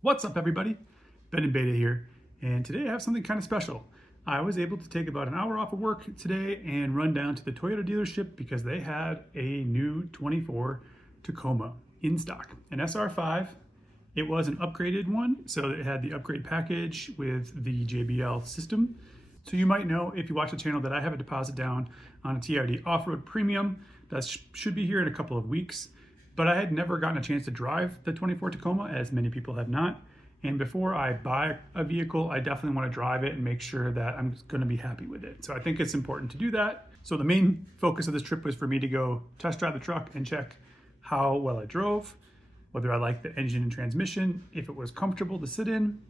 What's up, everybody? Ben and Beta here, and today I have something kind of special. I was able to take about an hour off of work today and run down to the Toyota dealership because they had a new 24 Tacoma in stock, an SR5. It was an upgraded one, so it had the upgrade package with the JBL system. So you might know, if you watch the channel, that I have a deposit down on a TRD Off-Road Premium that should be here in a couple of weeks. But I had never gotten a chance to drive the 24 Tacoma, as many people have not. And before I buy a vehicle, I definitely want to drive it and make sure that I'm going to be happy with it. So I think it's important to do that. So the main focus of this trip was for me to go test drive the truck and check how well I drove, whether I liked the engine and transmission, if it was comfortable to sit in,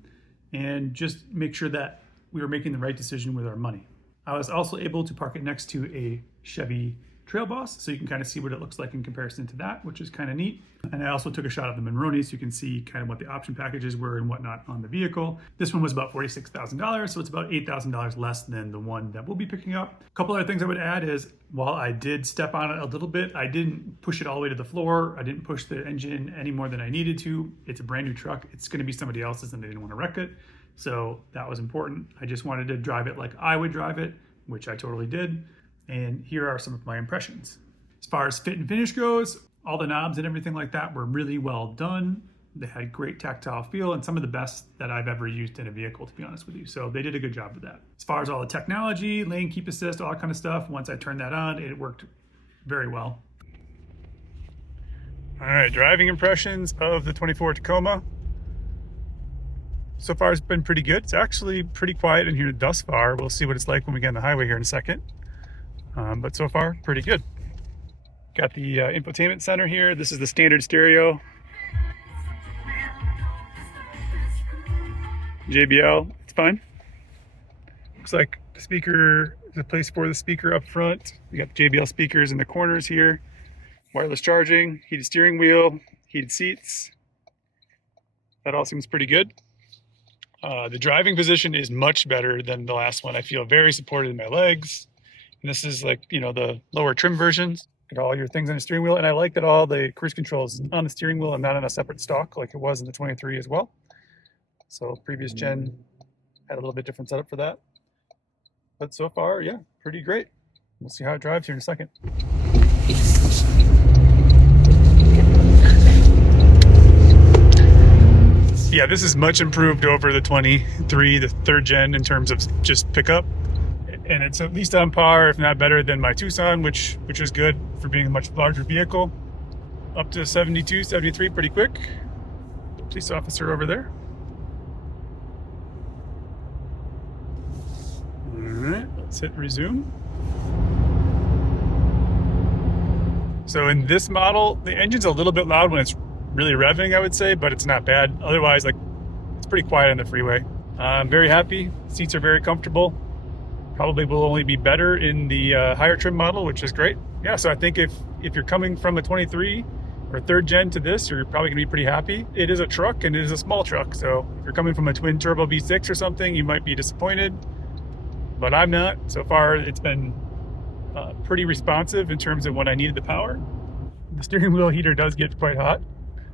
and just make sure that we were making the right decision with our money. I was also able to park it next to a Chevy Trail Boss, so you can kind of see what it looks like in comparison to that, which is kind of neat. And I also took a shot of the Monroney so you can see kind of what the option packages were and whatnot on the vehicle. This one was about $46,000, so it's about $8,000 less than the one that we'll be picking up. A couple other things I would add is, while I did step on it a little bit, I didn't push it all the way to the floor. I didn't push the engine any more than I needed to. It's a brand new truck. It's going to be somebody else's and they didn't want to wreck it. So that was important. I just wanted to drive it like I would drive it, which I totally did. And here are some of my impressions. As far as fit and finish goes, all the knobs and everything like that were really well done. They had great tactile feel and some of the best that I've ever used in a vehicle, to be honest with you. So they did a good job with that. As far as all the technology, lane keep assist, all that kind of stuff, once I turned that on, it worked very well. All right, driving impressions of the 24 Tacoma. So far it's been pretty good. It's actually pretty quiet in here thus far. We'll see what it's like when we get on the highway here in a second. But so far, pretty good. Got the infotainment center here. This is the standard stereo. JBL, it's fine. Looks like the speaker, there's a place for the speaker up front. We got the JBL speakers in the corners here. Wireless charging, heated steering wheel, heated seats. That all seems pretty good. The driving position is much better than the last one. I feel very supported in my legs. And this is like, you know, the lower trim versions. Get all your things on the steering wheel. And I like that all the cruise controls on the steering wheel and not on a separate stalk like it was in the 23 as well. So previous gen had a little bit different setup for that. But so far, yeah, pretty great. We'll see how it drives here in a second. Yeah, this is much improved over the 23, the third gen, in terms of just pickup. And it's at least on par, if not better, than my Tucson, which is good for being a much larger vehicle. Up to 72, 73 pretty quick. Police officer over there. All right, let's hit resume. So in this model, the engine's a little bit loud when it's really revving, I would say, but it's not bad. Otherwise, like, it's pretty quiet on the freeway. I'm very happy. Seats are very comfortable. Probably will only be better in the higher trim model, which is great. Yeah, so I think if you're coming from a 23 or third gen to this, you're probably gonna be pretty happy. It is a truck and it is a small truck. So if you're coming from a twin turbo V6 or something, you might be disappointed, but I'm not. So far, it's been pretty responsive in terms of when I needed the power. The steering wheel heater does get quite hot.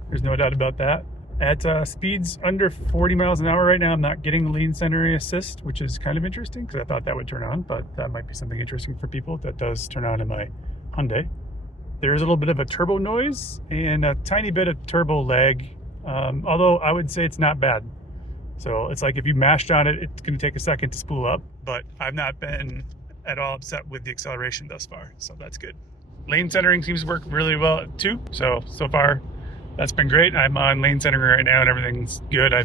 There's no doubt about that. At speeds under 40 miles an hour right now, I'm not getting lane centering assist, which is kind of interesting because I thought that would turn on, but that might be something interesting for people. That does turn on in my Hyundai. There's a little bit of a turbo noise and a tiny bit of turbo lag, although I would say it's not bad. So it's like if you mashed on it, it's going to take a second to spool up, but I've not been at all upset with the acceleration thus far, so that's good. Lane centering seems to work really well too, so far that's been great. I'm on lane centering right now and everything's good. I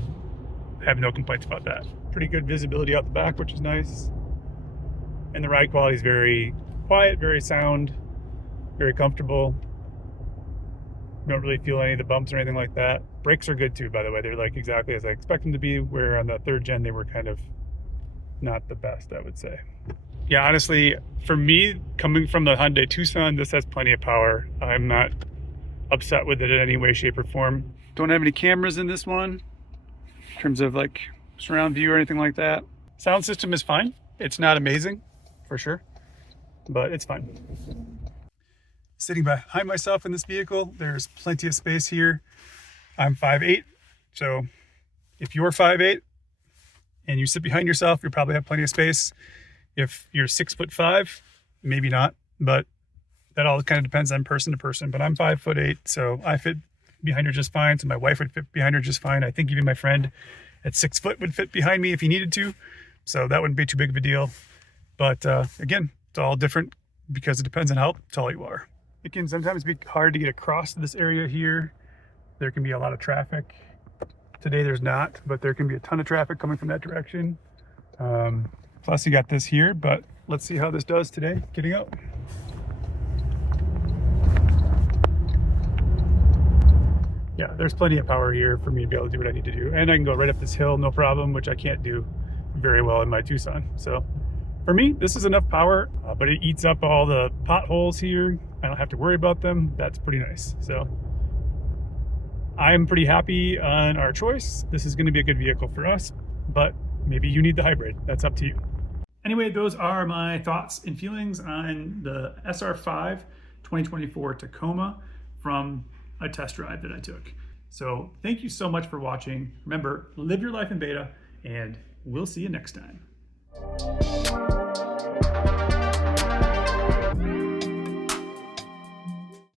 have no complaints about that. Pretty good visibility out the back, which is nice. And the ride quality is very quiet, very sound, very comfortable. You don't really feel any of the bumps or anything like that. Brakes are good too, by the way. They're like exactly as I expect them to be, where on the third gen they were kind of not the best, I would say. Yeah, honestly, for me, coming from the Hyundai Tucson, this has plenty of power. I'm not upset with it in any way, shape, or form. Don't have any cameras in this one in terms of like surround view or anything like that. Sound system is fine. It's not amazing, for sure, but it's fine. sitting behind myself in this vehicle. There's plenty of space here. I'm 5'8", so if you're 5'8", and you sit behind yourself, you probably have plenty of space. If you're 6'5", maybe not, but that all kind of depends on person to person. But I'm 5'8", so I fit behind her just fine. So my wife would fit behind her just fine. I think even my friend at 6 foot would fit behind me if he needed to. So that wouldn't be too big of a deal. But again, it's all different because it depends on how tall you are. It can sometimes be hard to get across this area here. There can be a lot of traffic. Today there's not, but there can be a ton of traffic coming from that direction. Plus you got this here, but let's see how this does today, getting out. Yeah, there's plenty of power here for me to be able to do what I need to do. And I can go right up this hill, no problem, which I can't do very well in my Tucson. So for me, this is enough power, but it eats up all the potholes here. I don't have to worry about them. That's pretty nice. So I'm pretty happy on our choice. This is going to be a good vehicle for us, but maybe you need the hybrid. That's up to you. Anyway, those are my thoughts and feelings on the SR5 2024 Tacoma from a test drive that I took. So thank you so much for watching. Remember, live your life in beta, and we'll see you next time.